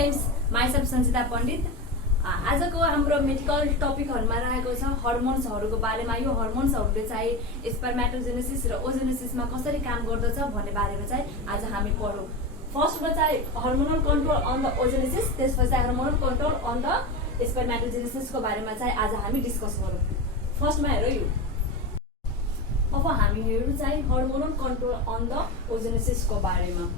Friends, myself Sanchita पण्डित। आजको हाम्रो medical टपिकहरुमा रहेको छ हर्मोन्सहरुको बारेमा। यो हर्मोन्सहरुले चाहिँ स्पर्मेटोजेनेसिस र ओजेनेसिसमा कसरी काम गर्दछ भन्ने बारेमा चाहिँ आज हामी पढौँ। फर्स्टमा चाहिँ hormonal control on the oogenesis, त्यसपछि हार्मोनल कन्ट्रोल अन द स्पर्मेटोजेनेसिसको बारेमा चाहिँ आज हामी डिस्कस गरौँ। फर्स्टमा हेरौँ यो। अब हामी हेरौँ चाहिँ हार्मोनल कन्ट्रोल अन द ओजेनेसिसको बारेमा।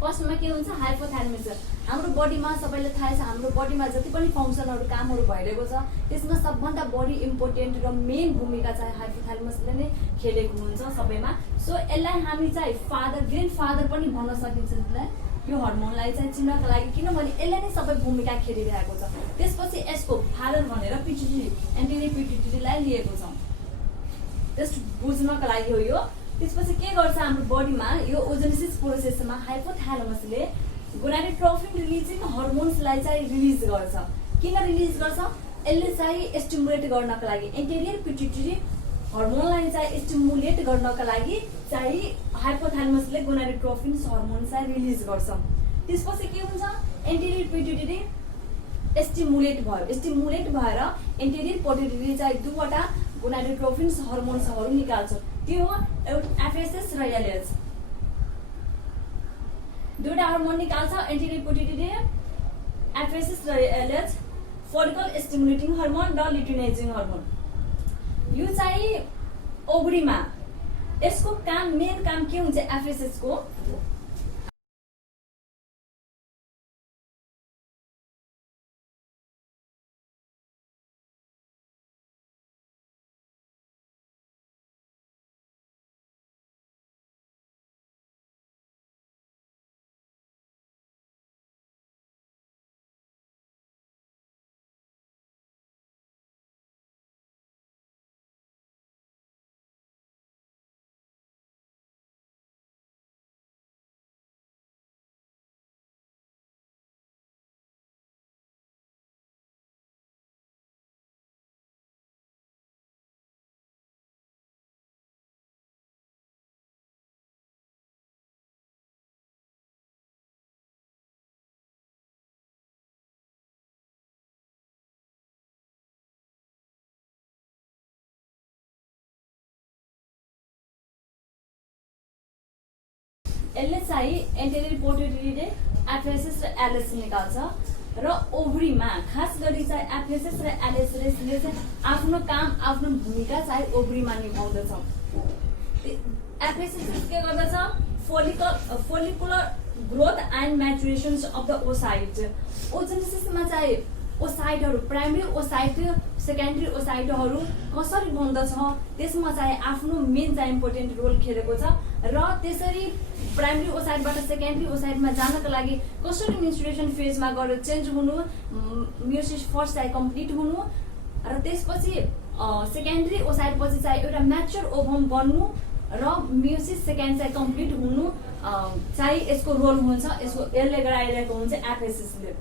फर्स्टमा के हुन्छ, हाइपोथालमस। हाम्रो बडीमा सबैलाई थाहा छ, हाम्रो बडीमा जति पनि फङ्सनहरु कामहरु भइरहेको छ त्यसमा सबभन्दा बढी इम्पोर्टेन्ट र मेन भूमिका चाहिँ हाइपोथालमसले नै खेलेको हुन्छ सबैमा। सो यसलाई हामी चाहिँ फादर, ग्रेट फादर पनि भन्न सकिन्छ यसलाई, यो हर्मोनलाई चाहिँ चिन्नको लागि, किनभने यसले नै सबै भूमिका खेलिरहेको छ। त्यसपछि यसको फादर भनेर पिट्युटरी, एन्टेरियर पिट्युटरीलाई लिएको छ, जस्ट बुझ्नको लागि हो यो। त्यसपछि के गर्छ हाम्रो बडीमा, यो ओजेनेसिस प्रोसेसमा हाइपोथालमसले गोनाडोट्रोफिन रिलिजिङ हर्मोन्सलाई चाहिँ रिलिज गर्छ। किन रिलिज गर्छ? यसले चाहिँ स्टिमुलेट गर्नको लागि, एन्टेरियर पिट्युटरी हर्मोनलाई चाहिँ स्टिमुलेट गर्नको लागि चाहिँ हाइपोथालमसले गोनाडोट्रोफिन हर्मोन चाहिँ रिलिज गर्छ। त्यसपछि के हुन्छ, एन्टेरियर पिट्युटरी स्टिमुलेट भएर एन्टेरियर पिट्युटरीले चाहिँ दुईवटा गोनाडोट्रोफिन हर्मोन्सहरु निकाल्छ। त्यो हो एफएसएस र एलएच, दुईटा हर्मोन निकाल्छ एन्टेरियर पिट्युटरीले, एफएसएस र एलएच, फोलिकल स्टिमुलेटिङ हर्मोन र ल्युटिनाइजिङ हर्मोन। यो चाहिँ ओभरीमा, यसको काम, मेन काम के हुन्छ एफएसएस को, यसले चाहिँ एन्टेरियर पिट्युटरीले एफएसएस र एलएच निकाल्छ र ओभरीमा खास गरी चाहिँ एफएसएस र एलएचले चाहिँ आफ्नो काम, आफ्नो भूमिका चाहिँ ओभरीमा निभाउँदछ। एफएसएस के गर्दछ, follicular growth and maturation of the oocyte. ओजेनेसिसमा चाहिँ ओसाइटहरु, प्राइमरी ओसाइट, सेकेन्डरी ओसाइटहरु कसरी बन्दछ त्यसमा चाहिँ आफ्नो मेन चाहिँ इम्पोर्टेन्ट रोल खेलेको छ। र त्यसरी प्राइमरी ओसाइटबाट सेकेन्डरी ओसाइटमा जानको लागि कसरी मेन्स्ट्रुएसन फेजमा गएर चेन्ज हुनु, मियोसिस फर्स्ट चाहिँ कम्प्लिट हुनु, र त्यसपछि सेकेन्डरी ओसाइट पछि चाहिँ एउटा म्याच्योर ओभम बन्नु र मियोसिस सेकेन्ड चाहिँ कम्प्लिट हुनु चाहिँ यसको रोल हुन्छ। यसको यसले गराइरहेको हुन्छ एफएसएसले।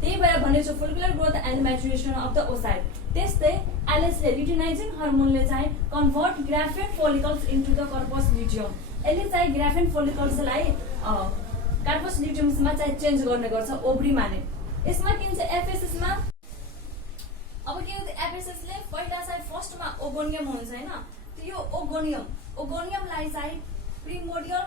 त्यही भएर भनेको follicular growth and maturation of the oocyte. त्यस्तै एलएचले, ल्युटिनाइजिङ हर्मोनले चाहिँ convert Graafian follicles into the corpus luteum. यसले चाहिँ ग्राफेन फोलिकल्सलाई कार्पस ल्युटियममा चाहिँ चेन्ज गर्ने गर्छ ओभरीमा नै। यसमा के हुन्छ एफएसएसमा, अब के हुन्छ एफएसएसले पहिला चाहिँ फर्स्टमा ओगोनियम हुन्छ हैन, त्यो ओगोनियमलाई चाहिँ प्रिमोडियल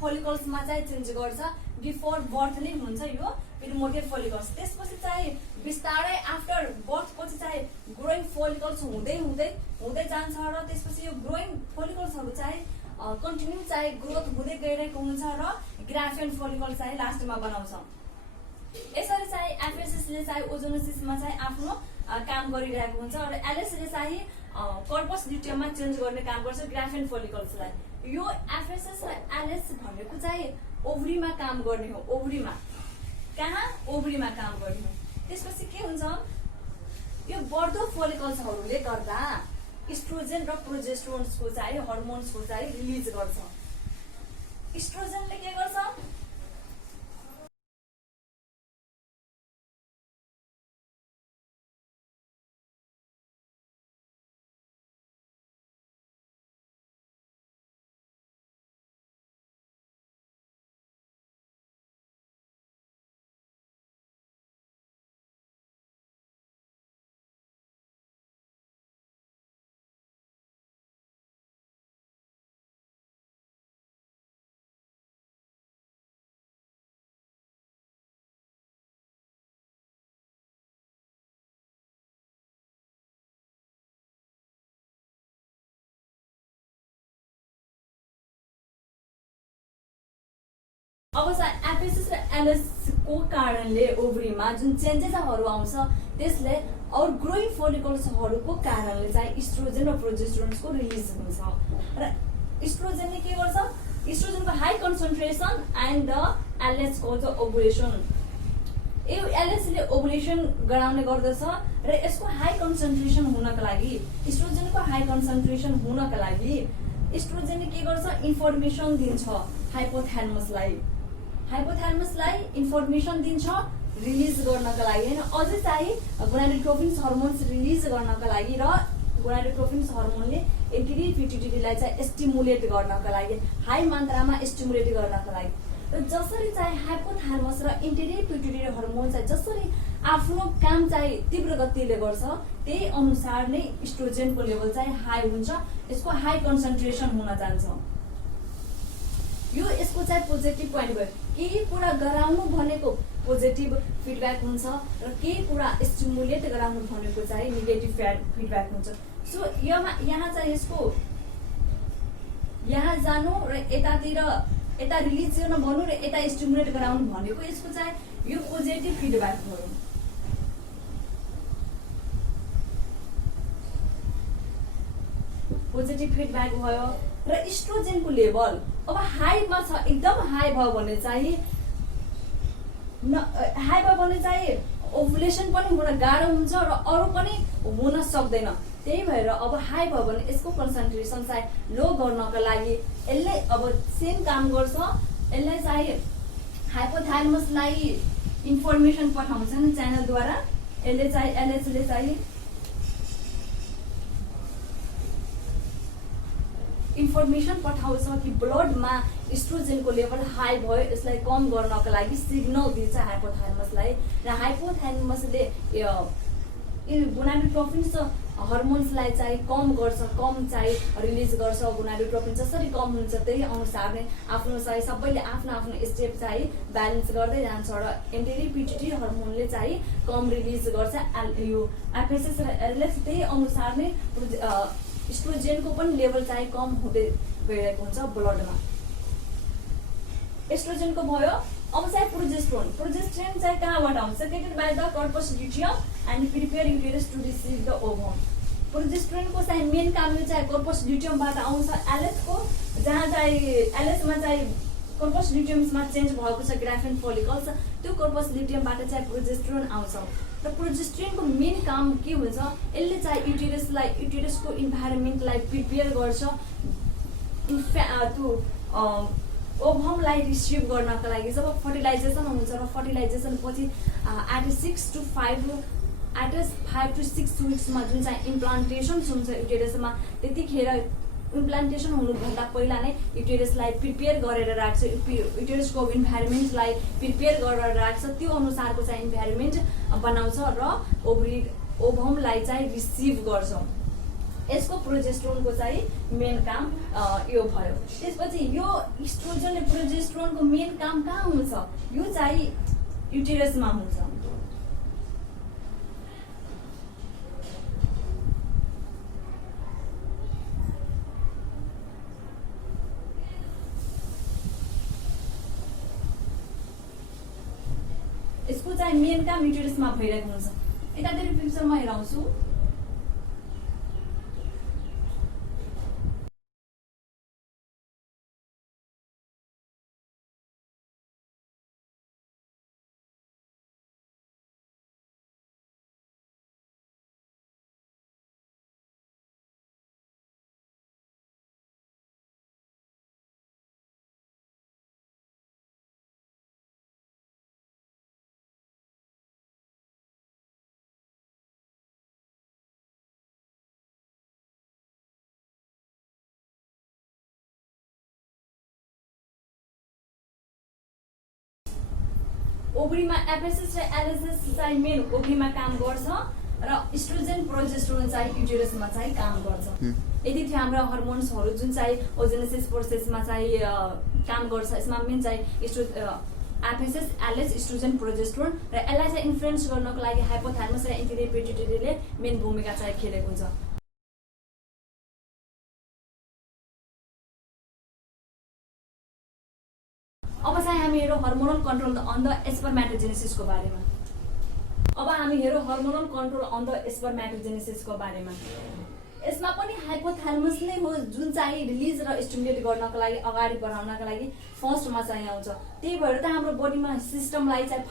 फोलिकल्समा चाहिँ चेन्ज गर्छ। बिफोर बर्थ नै हुन्छ यो प्रिमोडियल फोलिकल्स। त्यसपछि चाहिँ बिस्तारै आफ्टर बर्थ पछि चाहिँ ग्रोइङ फोलिकल्स हुँदै जान्छ र त्यसपछि यो ग्रोइङ फोलिकल्सहरु चाहिँ कन्टिन्यू चाहिँ ग्रोथ हुँदै गइरहेको हुन्छ र ग्राफेन फोलिकल चाहिँ लास्टमा बनाउँछ। यसरी चाहिँ एफएसएसले चाहिँ ओजेनेसिसमा चाहिँ आफ्नो काम गरिरहेको हुन्छ र एलएचले चाहिँ कर्पस ल्युटियममा चेन्ज गर्ने काम गर्छ ग्राफेन फोलिकल्सलाई। यो एफएसएस र एलएच भनेको चाहिँ ओभरीमा काम गर्ने हो, ओभरीमा, कहाँ ओभरीमा काम गर्ने हो। त्यसपछि के हुन्छ, यो बढ्दो फोलिकल्सहरुले गर्दा इस्ट्रोजेन र प्रोजेस्टेरोनको चाहिँ हर्मोन्सको चाहिँ रिलिज गर्छ। इस्ट्रोजेनले के गर्छ, अब चाहिँ एफएसएस र एलएस को कारणले ओभरीमा जुन चेन्जेसहरू आउँछ त्यसले और ग्रोइङ फोलिकल्सहरूको कारणले चाहिँ इस्ट्रोजन र प्रोजेस्टेरोनको रिलिज हुन्छ र इस्ट्रोजनले के गर्छ इस्ट्रोजनको high concentration and the LH cause ovulation यो एलएसले ओभुलेसन गराउने गर्दछ र यसको हाई कन्सन्ट्रेसन हुनका लागि इस्ट्रोजनको हाई कन्सन्ट्रेसन हुनका लागि इस्ट्रोजनले के गर्छ इन्फर्मेसन दिन्छ हाइपोथ्यालमसलाई इन्फर्मेसन दिन्छ रिलिज गर्नका लागि हैन अझै चाहिँ गोनाडोट्रोपिन हर्मोन्स रिलिज गर्नका लागि र गोनाडोट्रोपिन हर्मोनले एन्टिरी पिट्युटरीलाई चाहिँ स्टिमुलेट गर्नका लागि हाई मात्रामा स्टिमुलेट गर्नका लागि र जसरी चाहिँ हाइपोथ्यालमस र एन्टिरी पिट्युटरी हर्मोन चाहिँ जसरी आफ्नो काम चाहिँ तीव्र गतिले गर्छ त्यही अनुसार नै इस्ट्रोजनको लेभल चाहिँ हाई हुन्छ यसको हाई कन्सन्ट्रेसन हुन जान्छ यो यसको चाहिँ पोजिटिभ पोइन्ट भयो केही कुरा गराउनु भनेको पोजिटिभ फिडब्याक हुन्छ र केही कुरा स्टिमुलेट गराउनु भनेको चाहिँ नेगेटिभ फिडब्याक हुन्छ सो यहाँ चाहिँ यसको यहाँ जानु र यता रिलिज गर्न भन्नु र यता स्टिमुलेट गराउनु भनेको यसको चाहिँ यो पोजिटिभ फिडब्याक भयो पोजिटिभ फिडब्याक भयो र इस्ट्रोजनको लेभल अब हाईमा छ एकदम हाई भयो भने चाहिँ ओभुलेसन पनि हुन गाह्रो हुन्छ र अरू पनि हुन सक्दैन त्यही भएर अब हाई भयो भने यसको कन्सन्ट्रेसन चाहिँ लो गर्नको लागि यसले अब सेम काम गर्छ यसलाई चाहिँ हाइपोथ्यालमसलाई इन्फर्मेसन पठाउँछ नि च्यानलद्वारा यसले चाहिँ एलएचले चाहिँ इन्फर्मेसन पठाउँछ कि ब्लडमा इस्ट्रोजनको लेभल हाई भयो यसलाई कम गर्नको लागि सिग्नल दिन्छ हाइपोथ्यालमसलाई र हाइपोथ्यालमसले गोनाडोट्रोपिन हर्मोन्सलाई चाहिँ कम गर्छ कम चाहिँ रिलिज गर्छ गोनाडोट्रोपिन जसरी कम हुन्छ त्यही अनुसार नै आफ्नो चाहिँ सबैले आफ्नो आफ्नो स्टेप चाहिँ ब्यालेन्स गर्दै जान्छ र एन्टिरी पिट्युटरी हर्मोनले चाहिँ कम रिलिज गर्छ यो एफएसएस र एलएस त्यही अनुसार नै इस्ट्रोजनको पनि लेभल चाहिँ कम हुँदै गइरहेको हुन्छ ब्लडमा एस्ट्रोजनको भयो अब चाहिँ प्रोजेस्टेरोन चाहिँ कहाँबाट आउँछ secreted by the corpus luteum and prepare uterus to receive the ovum प्रोजेस्टेरोनको चाहिँ मेन काम यो चाहिँ कर्पस ल्युटियमबाट आउँछ एलएसको जहाँ चाहिँ एलएसमा चाहिँ कर्पस ल्युटियममा चेन्ज भएको छ ग्राफेन फोलिकल्स त्यो कर्पस ल्युटियमबाट चाहिँ प्रोजेस्टेरोन आउँछ र प्रोजेस्टेरोनको मेन काम के हुन्छ यसले चाहिँ युटेरसको इन्भाइरोमेन्टलाई प्रिपेयर गर्छ त्यो ओभमलाई रिसिभ गर्नका लागि जब फर्टिलाइजेसन हुन्छ र फर्टिलाइजेसन पछि एट 5 to 6 विक्समा जुन चाहिँ इम्प्लान्टेसन हुन्छ युटेरसमा त्यतिखेर इम्प्लान्टेसन हुनुभन्दा पहिला नै युटेरसलाई प्रिपेयर गरेर राख्छ युटेरसको इन्भाइरोमेन्टलाई प्रिपेयर गरेर राख्छ त्यो अनुसारको चाहिँ इन्भाइरोमेन्ट बनाउँछ र ओभमलाई चाहिँ रिसिभ गर्छ यसको प्रोजेस्टेरोनको चाहिँ मेन काम यो भयो त्यसपछि यो इस्ट्रोजन र प्रोजेस्टेरोनको मेन काम कहाँ हुन्छ यो चाहिँ युटेरसमा हुन्छ यसको चाहिँ मेन काम युटेरसमा भइरहेको हुन्छ यतातिर पिक्चरमा हेराउँछु ओभरीमा एफएसएस र एलएसएस चाहिँ मेन ओभरीमा काम गर्छ र इस्ट्रोजन प्रोजेस्टेरोन चाहिँ युटेरसमा चाहिँ काम गर्छ यदि थियो हाम्रो हर्मोन्सहरू जुन चाहिँ ओजेनेसिस प्रोसेसमा चाहिँ काम गर्छ यसमा मेन चाहिँ एफएसएस एलएस इस्ट्रोजन प्रोजेस्टेरोन र यसलाई चाहिँ इन्फ्लुएन्स गर्नको लागि हाइपोथ्यालमस र एन्टिरी पिट्युटरीले मेन भूमिका चाहिँ खेलेको हुन्छ अब चाहिँ हामी हेरौँ कन्ट्रोल अन द स्पर्मेटोजेनेसिसको बारेमा। अब हामी हेरौँ हर्मोनल कन्ट्रोल अन द स्पर्मेटोजेनेसिसको बारेमा। यसमा पनि हाइपोथालमस नै हो जुन चाहिँ रिलिज र स्टिमुलेट गर्नको लागि अगाडि बढाउनका लागि फर्स्टमा चाहिँ आउँछ। त्यही भएर त हाम्रो बडीमा सिस्टमलाई चाहिँ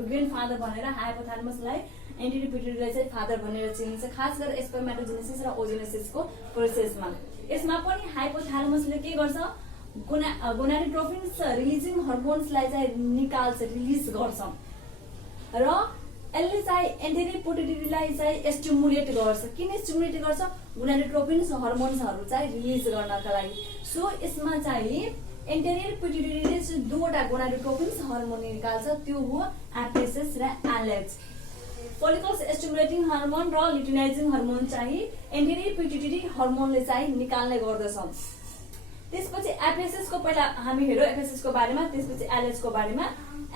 ग्रेन्ड फादर भनेर हाइपोथालमसलाई एन्टेरियर पिट्युटरीलाई चाहिँ फादर भनेर चिनिन्छ, खास गरेर स्पर्मेटोजेनेसिस र ओजेनेसिसको प्रोसेसमा। यसमा पनि हाइपोथालमसले के गर्छ, गोनाडोट्रोपिन्स रिलिजिङ हर्मोन्सलाई चाहिँ निकाल्छ, रिलिज गर्छ र यसले चाहिँ एन्टेरियर पिट्युटरीलाई चाहिँ स्टिमुलेट गर्छ। किन स्टिमुलेट गर्छ? गोनाडोट्रोपिन्स हर्मोन्सहरू चाहिँ रिलिज गर्नका लागि। सो यसमा चाहिँ एन्टेरियर पिट्युटरीले चाहिँ दुईवटा गोनाडोट्रोपिन्स हर्मोन निकाल्छ, त्यो हो एफएसएस र एलएच। फोलिकल्स स्टिमुलेटिङ हर्मोन र लुटिनाइजिङ हर्मोन चाहिँ एन्टेरियर पिट्युटरी हर्मोनले चाहिँ निकाल्ने गर्दछ। त्यसपछि एफएसएस को पहिला हामी हेरौँ एफएसएस को बारेमा, त्यसपछि एलएच को बारेमा।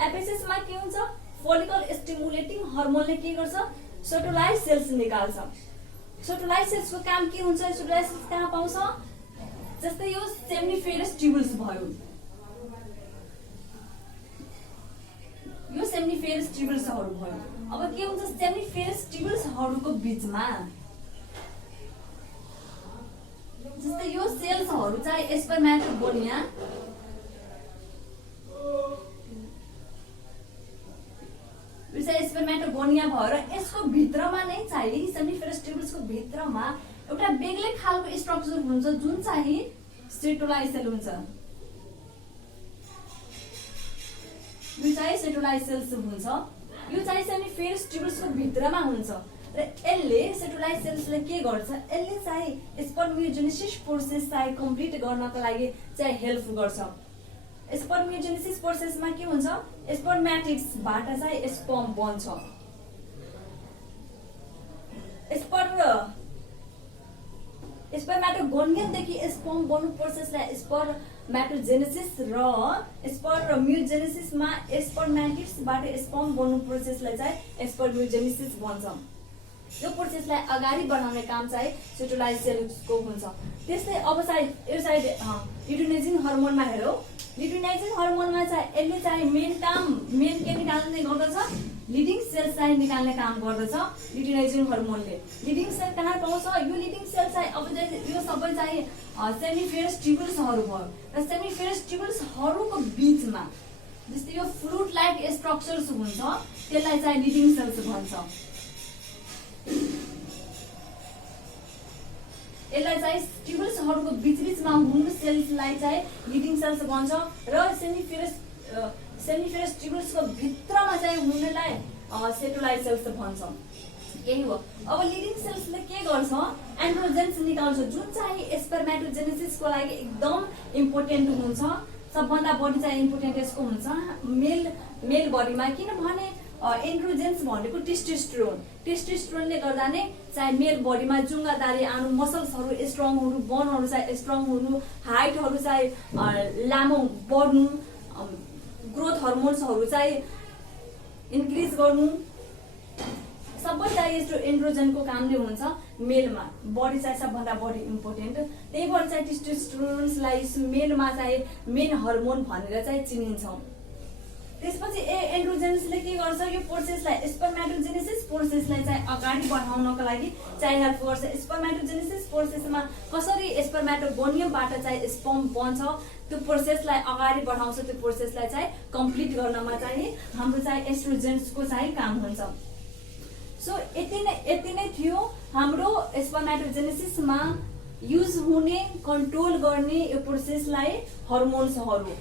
एफएसएस मा के हुन्छ? फोलिकल स्टिमुलेटिङ हर्मोनले के गर्छ? सोटोलाइज सेल्स निकाल्छ। सोटोलाइज सेल्स को काम के हुन्छ? सोटोलाइज सेल्स कहाँ पाउँछ? जस्तै यो सेम्निफेरस ट्युबल्स भयो, यो सेम्निफेरस ट्युबल्सहरू भयो। अब के हुन्छ? सेम्निफेरस ट्युबल्सहरूको बीचमा जस्तै यो सेल्सहरू चाहिँ स्पर्मेटोगोनिया, यो चाहिँ स्पर्मेटोगोनिया भएर यसको भित्रमा नै चाहिँ सेम्निफेरस ट्युबल्सको भित्रमा एउटा बेग्लै खालको स्ट्रक्चर हुन्छ जुन चाहिँ सेटोलाइज सेल हुन्छ। यो चाहिँ सेटोलाइज सेल्स हुन्छ, यो चाहिँ सेम्निफेरस ट्युबल्सको भित्रमा हुन्छ र यसले सेटोलाइज सेल्सले के गर्छ? यसले चाहिँ स्पर्मियोजेनेसिस प्रोसेस चाहिँ कम्प्लिट गर्नको लागि चाहिँ हेल्प गर्छ। स्पर्मियोजेनेसिस प्रोसेसमा के हुन्छ? स्पर्मेटिड्सबाट चाहिँ स्पर्म बन्छ। स्पर्मेटोगोनियमदेखि स्पर्म बन्नु प्रोसेसलाई स्पर्मेटोजेनेसिस र स्पर्मियोजेनेसिसमा स्पर्मेटिड्सबाट स्पर्म बन्नु प्रोसेसलाई चाहिँ स्पर्मियोजेनेसिस भन्छ। यो प्रोसेसलाई अगाडि बढाउने काम चाहिँ सेटोलाइज सेल्सको हुन्छ। त्यस्तै अब चाहिँ यो साइड लुटिनाइजिङ हर्मोनमा हेरौँ। लुटिनाइजिङ हर्मोनमा चाहिँ यसले चाहिँ मेन के निकाल्ने गर्दछ? लिडिङ सेल्स चाहिँ निकाल्ने काम गर्दछ लुटिनाइजिङ हर्मोनले। लिडिङ सेल कहाँ पाउँछ? यो लिडिङ सेल चाहिँ अब यो सबै चाहिँ सेमिफेरस ट्युबल्सहरू भयो र सेमिफेरस ट्युबल्सहरूको बीचमा जस्तै यो फ्लुट लाइक स्ट्रक्चर्स हुन्छ, त्यसलाई चाहिँ लिडिङ सेल्स भन्छ। यसलाई चाहिँ ट्युबल्सहरूको बीचमा हुने सेल्सलाई चाहिँ लिडिङ सेल्स भन्छ र सेमिफेरस ट्युबल्सको भित्रमा चाहिँ हुनेलाई सेटोलाइज सेल्स भन्छ। यही हो। अब लिडिङ सेल्सले के गर्छ? एन्ड्रोजेन्स निकाल्छ, जुन चाहिँ स्पर्मेटोजेनेसिसको लागि एकदम इम्पोर्टेन्ट हुन्छ। सबभन्दा बढी चाहिँ इम्पोर्टेन्ट यसको हुन्छ मेल बडीमा, किनभने एन्ड्रोजेन्स भनेको टेस्टोस्टेरोनले गर्दा नै चाहिँ मेल बडीमा जुङ्गादारी आउनु, मसल्सहरू स्ट्रङ हुनु, बोनहरू चाहिँ स्ट्रङ हुनु, हाइटहरू चाहिँ लामो बढ्नु, ग्रोथ हर्मोन्सहरू चाहिँ इन्क्रिज गर्नु, सबै चाहिँ यस्तो एन्ड्रोजनको कामले हुन्छ मेलमा। बडी चाहिँ सबभन्दा बढी इम्पोर्टेन्ट, त्यही भएर चाहिँ टेस्टोस्टेरोन्सलाई मेलमा चाहिँ मेन हर्मोन भनेर चाहिँ चिनिन्छ। त्यसपछि एन्ड्रोजेन्सले के गर्छ? यो प्रोसेसलाई स्पर्मेटोजेनेसिस प्रोसेसलाई चाहिँ अगाडि बढाउनको लागि चाहिँ हेल्प गर्छ। स्पर्मेटोजेनेसिस प्रोसेसमा कसरी स्पर्मेटोगोनियमबाट चाहिँ स्पर्म बन्छ, त्यो प्रोसेसलाई अगाडि बढाउँछ, त्यो प्रोसेसलाई चाहिँ कम्प्लिट गर्नमा चाहिँ हाम्रो चाहिँ एस्ट्रोजेन्सको चाहिँ काम हुन्छ। सो यति नै थियो हाम्रो स्पर्मेटोजेनेसिसमा युज हुने कन्ट्रोल गर्ने यो प्रोसेसलाई हर्मोन्सहरू।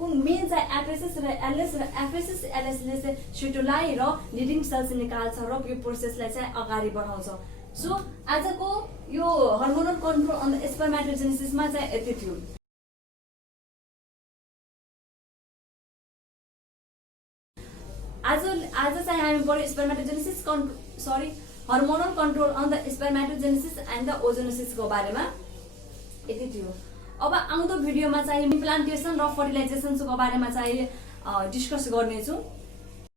मेन चाहिँ एफएसएस र एलएस र एफएसएस एलएसले चाहिँ सेटोलाइ र लिडिङ सेल्स निकाल्छ र यो प्रोसेसलाई चाहिँ अगाडि बढाउँछ। सो आजको यो हर्मोनल कन्ट्रोल अन द स्पर्मेटोजेनेसिसमा चाहिँ यति थियो। आज चाहिँ हामी बढी spermatogenesis hormonal control on the spermatogenesis and the ओजेनेसिसको बारेमा यति थियो। अब आउँदो भिडियोमा चाहिँ इम्प्लान्टेसन र फर्टिलाइजेसनको बारेमा चाहिँ डिस्कस गर्नेछु।